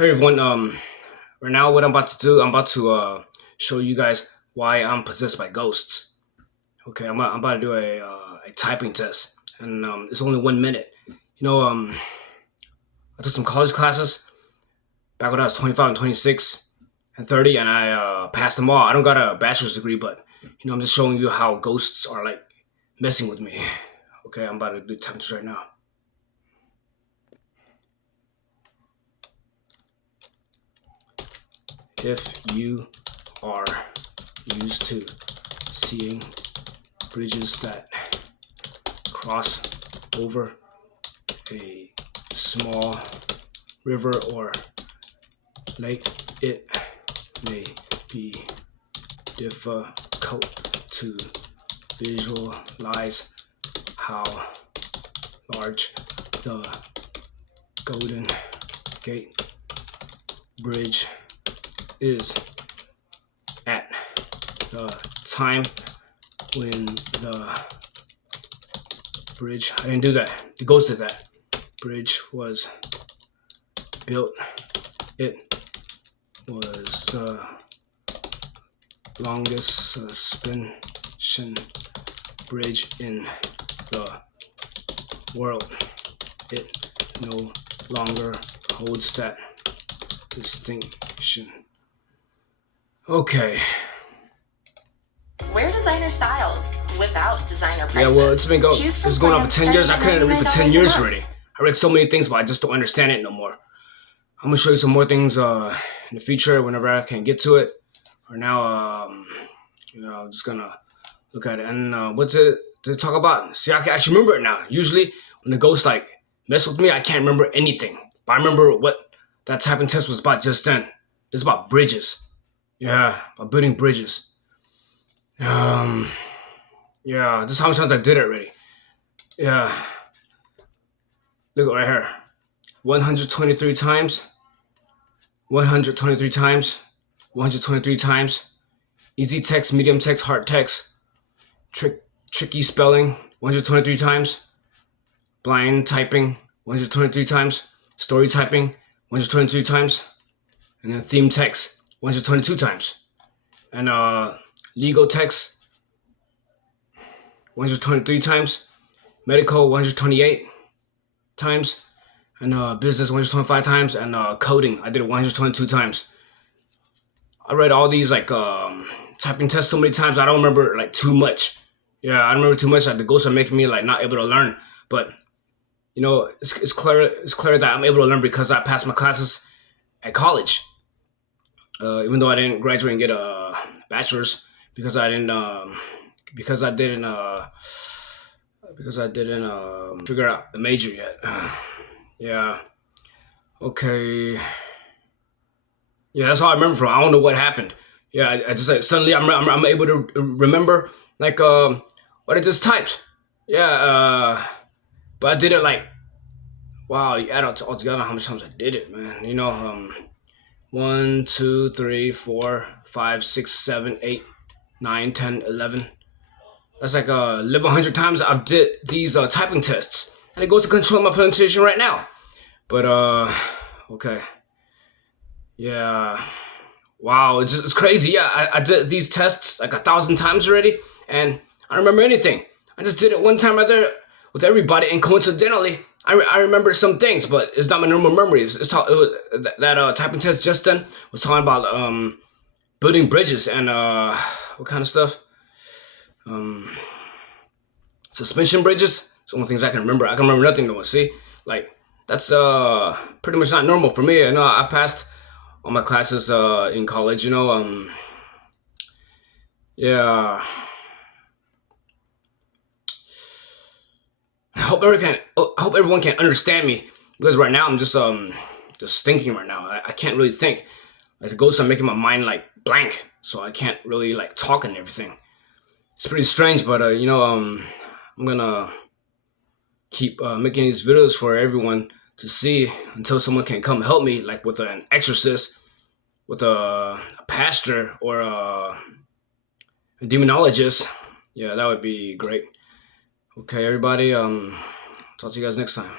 Hey everyone, right now what I'm about to do, I'm about to show you guys why I'm possessed by ghosts. Okay, I'm about to do a typing test, and it's only 1 minute. I took some college classes back when I was 25 and 26 and 30, and I passed them all. I don't got a bachelor's degree, but I'm just showing you how ghosts are like messing with me. Okay, I'm about to do typing test right now. If you are used to seeing bridges that cross over a small river or lake, it may be difficult to visualize how large the Golden Gate Bridge is at the time when the bridge, I didn't do that, the ghost did that, bridge was built. It was the longest suspension bridge in the world. It no longer holds that distinction. Okay. Wear designer styles without designer prices. Yeah, well, it's going on for 10 years. I couldn't read for 10 years already. I read so many things, but I just don't understand it no more. I'm gonna show you some more things in the future whenever I can get to it. Or now, I'm just gonna look at it. And what to talk about? See, I can actually remember it now. Usually, when the ghosts like mess with me, I can't remember anything. But I remember what that typing test was about just then. It's about bridges. Yeah, about building bridges. Yeah, this is how many times I did it already. Yeah, look right here. 123 times. 123 times. 123 times. Easy text, medium text, hard text. Tricky spelling. 123 times. Blind typing. 123 times. Story typing. 123 times. And then theme text. 122 times. And legal text. 123 times. Medical 128 times. And business 125 times. And coding, I did it 122 times. I read all these like typing tests so many times I don't remember like too much. Yeah, I don't remember too much. Like the ghosts are making me like not able to learn. But it's clear that I'm able to learn because I passed my classes at college. Even though I didn't graduate and get a bachelor's because I didn't figure out the major yet. Yeah. Okay. Yeah, that's all I remember from. I don't know what happened. Yeah, I just like suddenly I'm able to remember like what I just typed. Yeah. But I did it like, wow. You add all together how many times I did it, man. 1, 2, 3, 4, 5, 6, 7, 8, 9, 10, 11. That's like 1,100 times I've did these typing tests, and it goes to control my pronunciation right now. But okay, yeah, wow, it's crazy. Yeah, I did these tests like 1,000 times already, and I don't remember anything. I just did it one time right there with everybody, and coincidentally, I remember some things, but it's not my normal memories. That typing test just then was talking about building bridges and what kind of stuff. Um, Suspension bridges. It's one of the things I can remember. I can remember nothing though. See, like that's pretty much not normal for me. I passed all my classes in college. Yeah. I hope everyone can understand me because right now I'm just thinking right now. I can't really think. Like the ghosts are making my mind like blank, so I can't really like talk and everything. It's pretty strange, but I'm gonna keep making these videos for everyone to see until someone can come help me, like with an exorcist, with a pastor, or a demonologist. Yeah, that would be great. Okay, everybody. Talk to you guys next time.